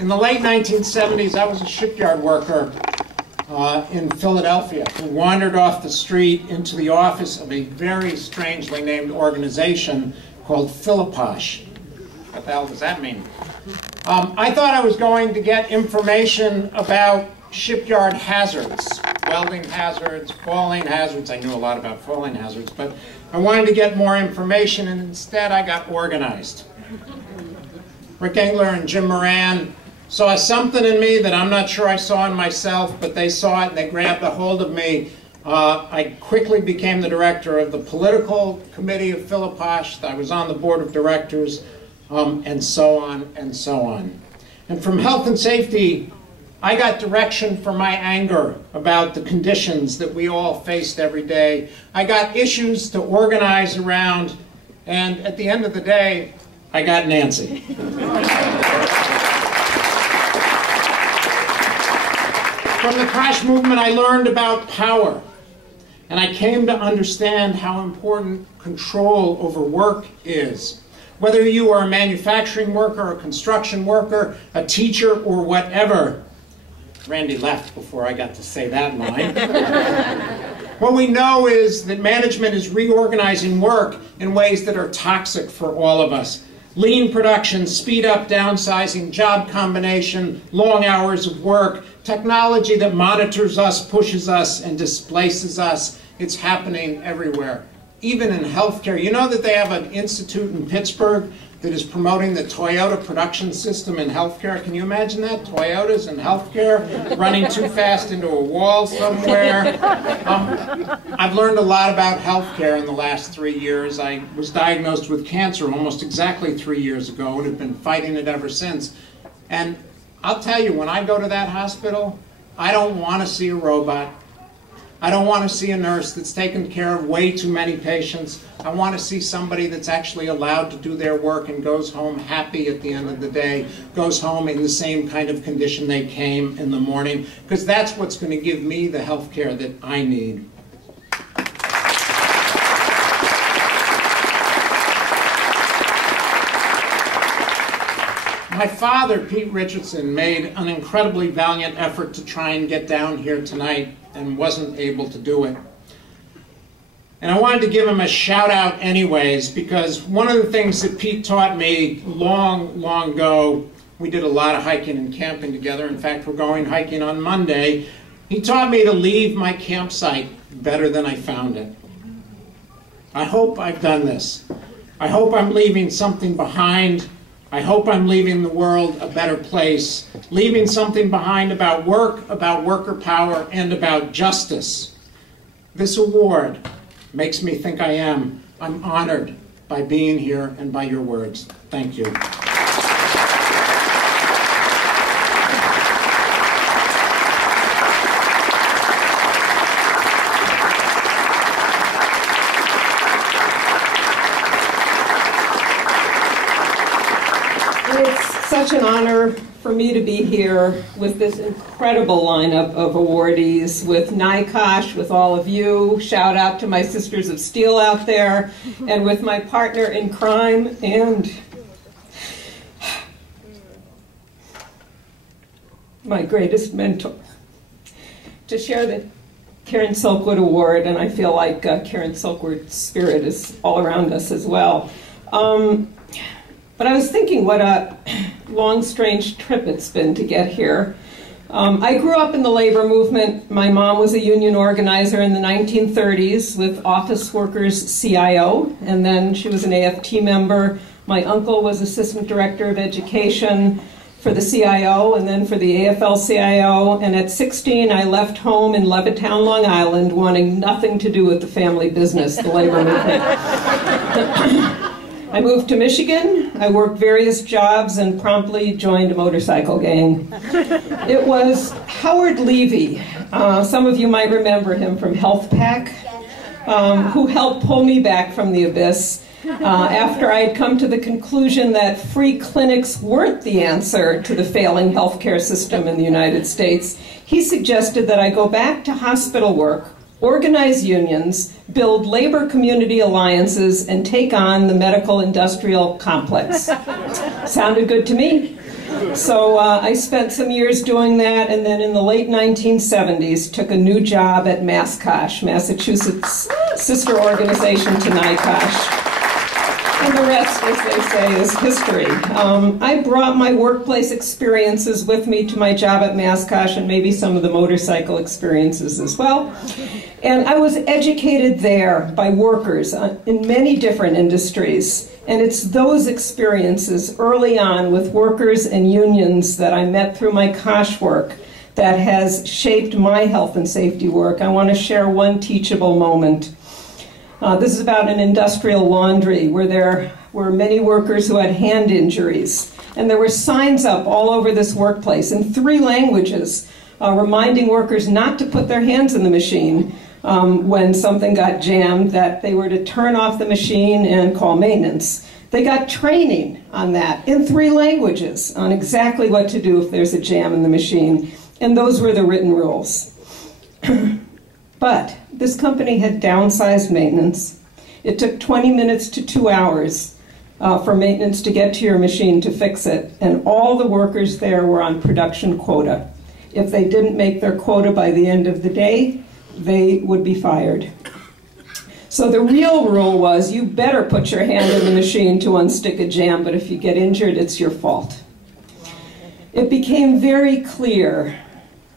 In the late 1970s, I was a shipyard worker in Philadelphia who wandered off the street into the office of a very strangely named organization called NYCOSH. What the hell does that mean? I thought I was going to get information about shipyard hazards, welding hazards, falling hazards. I knew a lot about falling hazards, but I wanted to get more information, and instead I got organized. Rick Engler and Jim Moran saw something in me that I'm not sure I saw in myself, but they saw it and they grabbed a hold of me. I quickly became the director of the political committee of NYCOSH. I was on the board of directors, and so on and so on. And from health and safety, I got direction for my anger about the conditions that we all faced every day. I got issues to organize around, and at the end of the day, I got Nancy. From the COSH movement, I learned about power, and I came to understand how important control over work is. Whether you are a manufacturing worker, a construction worker, a teacher, or whatever. Randy left before I got to say that line. What we know is that management is reorganizing work in ways that are toxic for all of us. Lean production, speed up downsizing, job combination, long hours of work, technology that monitors us, pushes us, and displaces us. It's happening everywhere. Even in healthcare. You know that they have an institute in Pittsburgh that is promoting the Toyota production system in healthcare? Can you imagine that? Toyotas in healthcare, running too fast into a wall somewhere. I've learned a lot about healthcare in the last 3 years. I was diagnosed with cancer almost exactly 3 years ago and have been fighting it ever since. And I'll tell you, when I go to that hospital, I don't want to see a robot. I don't want to see a nurse that's taken care of way too many patients. I want to see somebody that's actually allowed to do their work and goes home happy at the end of the day, goes home in the same kind of condition they came in the morning, because that's what's going to give me the health care that I need. My father, Pete Richardson, made an incredibly valiant effort to try and get down here tonight and wasn't able to do it. And I wanted to give him a shout out anyways, because one of the things that Pete taught me long, long ago, we did a lot of hiking and camping together. In fact, we're going hiking on Monday. He taught me to leave my campsite better than I found it. I hope I've done this. I hope I'm leaving something behind. I hope I'm leaving the world a better place, leaving something behind about work, about worker power, and about justice. This award makes me think I am. I'm honored by being here and by your words. Thank you. Such an honor for me to be here with this incredible lineup of awardees, with NYCOSH, with all of you. Shout out to my Sisters of Steel out there, and with my partner in crime and my greatest mentor, to share the Karen Silkwood Award, and I feel like Karen Silkwood's spirit is all around us as well. But I was thinking what a long, strange trip it's been to get here. I grew up in the labor movement. My mom was a union organizer in the 1930s with Office Workers CIO, and then she was an AFT member. My uncle was Assistant Director of Education for the CIO and then for the AFL-CIO, and at 16 I left home in Levittown, Long Island, wanting nothing to do with the family business, the labor movement. I moved to Michigan, I worked various jobs, and promptly joined a motorcycle gang. It was Howard Levy, some of you might remember him from Health Pack, who helped pull me back from the abyss after I had come to the conclusion that free clinics weren't the answer to the failing healthcare system in the United States. He suggested that I go back to hospital work, organize unions, build labor community alliances, and take on the medical industrial complex. Sounded good to me. So I spent some years doing that, and then in the late 1970s took a new job at NYCOSH, Massachusetts' sister organization to NYCOSH. And the rest, as they say, is history. I brought my workplace experiences with me to my job at NYCOSH, and maybe some of the motorcycle experiences as well. And I was educated there by workers in many different industries. And it's those experiences early on with workers and unions that I met through my COSH work that has shaped my health and safety work. I want to share one teachable moment. This is about an industrial laundry where there were many workers who had hand injuries. And there were signs up all over this workplace in 3 languages reminding workers not to put their hands in the machine when something got jammed, that they were to turn off the machine and call maintenance. They got training on that in 3 languages on exactly what to do if there's a jam in the machine. And those were the written rules. But this company had downsized maintenance. It took 20 minutes to 2 hours for maintenance to get to your machine to fix it, and all the workers there were on production quota. If they didn't make their quota by the end of the day, they would be fired. So the real rule was you better put your hand in the machine to unstick a jam, but if you get injured, it's your fault. It became very clear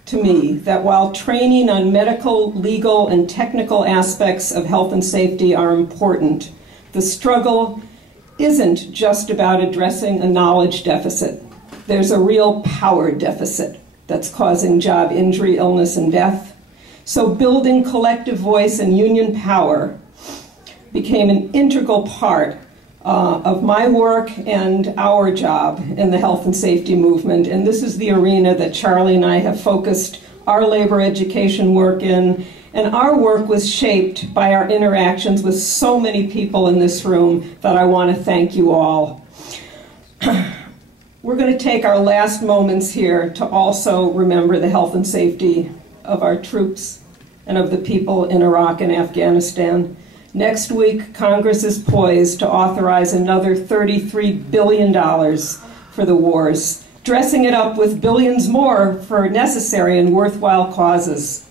to me that while training on medical, legal, and technical aspects of health and safety are important, the struggle isn't just about addressing a knowledge deficit. There's a real power deficit that's causing job injury, illness, and death. So building collective voice and union power became an integral part of my work and our job in the health and safety movement. And this is the arena that Charlie and I have focused our labor education work in. And our work was shaped by our interactions with so many people in this room that I want to thank you all. We're going to take our last moments here to also remember the health and safety of our troops and of the people in Iraq and Afghanistan. Next week, Congress is poised to authorize another $33 billion for the wars, dressing it up with billions more for necessary and worthwhile causes.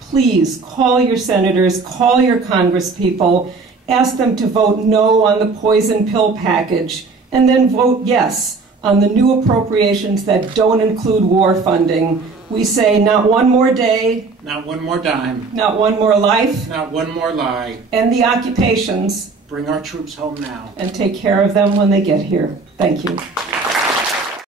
Please call your senators, call your congresspeople, ask them to vote no on the poison pill package, and then vote yes on the new appropriations that don't include war funding. We say not one more day, not one more dime, not one more life, not one more lie. End the occupations. Bring our troops home now. And take care of them when they get here. Thank you.